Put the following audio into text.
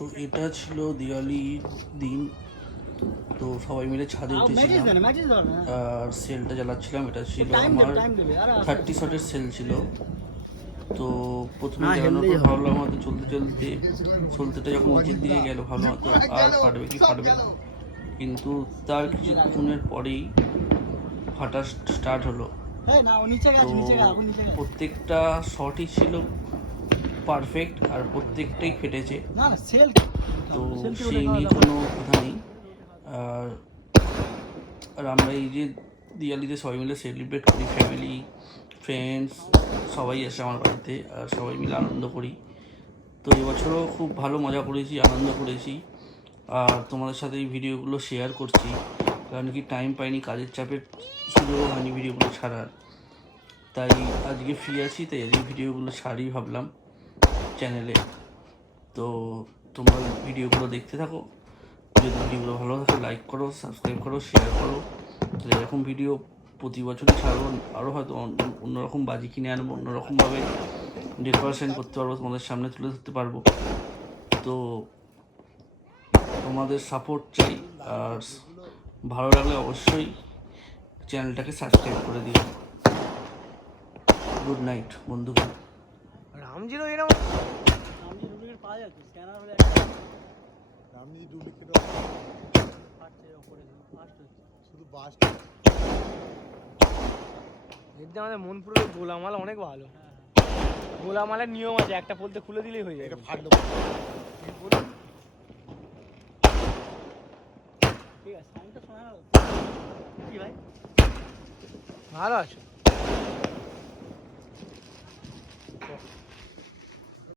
তো এটা ছিল দিওয়ালির দিন। তো সবাই মিলে ছাদে উঠেছিলাম আর সেলটা জ্বালাচ্ছিলাম। এটা ছিল আমার 30 শটের সেল ছিল। তো প্রথমে জ্বালানোর পর ভাবলাম হয়তো চলতে চলতে চলতেটা যখন নিচের দিকে গেল ভাবলাম হয়তো আর ফাটবে কি ফাটবে না, কিন্তু তার কিছুক্ষণের পরেই ফাটা স্টার্ট হলো। তো প্রত্যেকটা শটই ছিল পারফেক্ট আর প্রত্যেকটাই ফেটেছে। তো সেই নিয়ে কোনো কথা নেই। আর আমরা এই যে দিওয়ালিতে সবাই মিলে সেলিব্রেট করি, ফ্যামিলি ফ্রেন্ডস সবাই এসে আমার বাড়িতে আর সবাই মিলে আনন্দ করি। তো এবছরও খুব ভালো মজা করেছি, আনন্দ করেছি। আর তোমাদের সাথে এই ভিডিওগুলো শেয়ার করছি, কারণ কি টাইম পাইনি, কাজের চাপের সুযোগও হয়নি ভিডিওগুলো ছাড়ার। তাই আজকে ফ্রি আছি, তাই আজকে ভিডিওগুলো ছাড়ি ভাবলাম চ্যানেলে। তো তোমরা ভিডিওগুলো দেখতে থাকো। যদি ভিডিওগুলো ভালো থাকে লাইক করো, সাবস্ক্রাইব করো, শেয়ার করো। তাহলে এরকম ভিডিও প্রতি বছরই ছাড়বো। আরও হয়তো অন্যরকম বাজি কিনে আনবো, অন্যরকমভাবে ডেকোরেশন করতে পারবো, তোমাদের সামনে তুলে ধরতে পারবো। তো তোমাদের সাপোর্ট চাই। আর ভালো লাগলে অবশ্যই চ্যানেলটাকে সাবস্ক্রাইব করে দিও। গুড নাইট বন্ধুগণ। রামজিরও এরকম পাওয়া যাচ্ছে স্ক্যানার হলে রামজি ডুপ্লিকেট ফাটছে উপরে ফাস্ট হচ্ছে শুধু বাস। এর আমাদের মনপুরের গোলামাল অনেক ভালো। গোলামালের নিয়ম আছে, একটা বলতে খুলে দিলেই হয়ে যায়। এটা ফাটলো ঠিক আছে, সাউন্ডটা শোনা গেল কি ভাই? ভালো আছো?